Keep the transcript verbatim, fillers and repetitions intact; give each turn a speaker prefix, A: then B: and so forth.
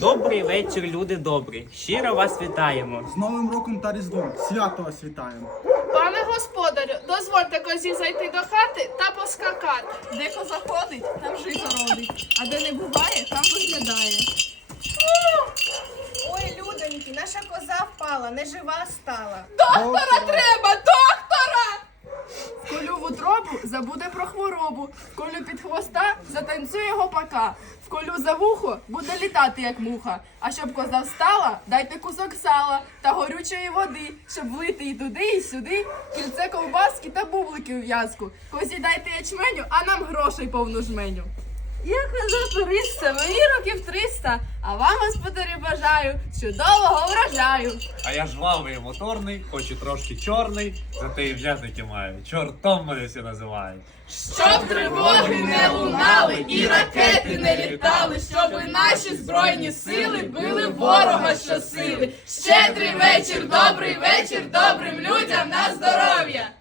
A: Добрий вечір, люди добрі. Щиро вас вітаємо.
B: З Новим роком та Різдвом свято вас вітаємо.
C: Пане господарю, дозвольте козі зайти до хати та поскакати.
D: Де коза ходить, там жито родить, а де не буває, там виглядає.
E: Ой, людоньки, наша коза впала, нежива стала.
D: Доктора треба, доктора! Вколю в утробу, забуде про хворобу. Вколю під хвоста, затанцює гопака. Вколю за вухо, буде літати, як муха. А щоб коза встала, дайте кусок сала та горючої води, щоб влити і туди, і сюди, кільце ковбаски та бублики у в'язку. Козі дайте ячменю, а нам грошей повну жменю. Я коза туриста, мені років триста, а вам, господарі, бажаю чудового врожаю.
F: А я жвавий і моторний, хоч і трошки чорний, зате і в'язники маю. Чортом мене всі називають.
D: Щоб тривоги не лунали і ракети не літали, щоб наші збройні сили били ворога щосили. Щедрий вечір, добрий вечір, добрим людям на здоров'я!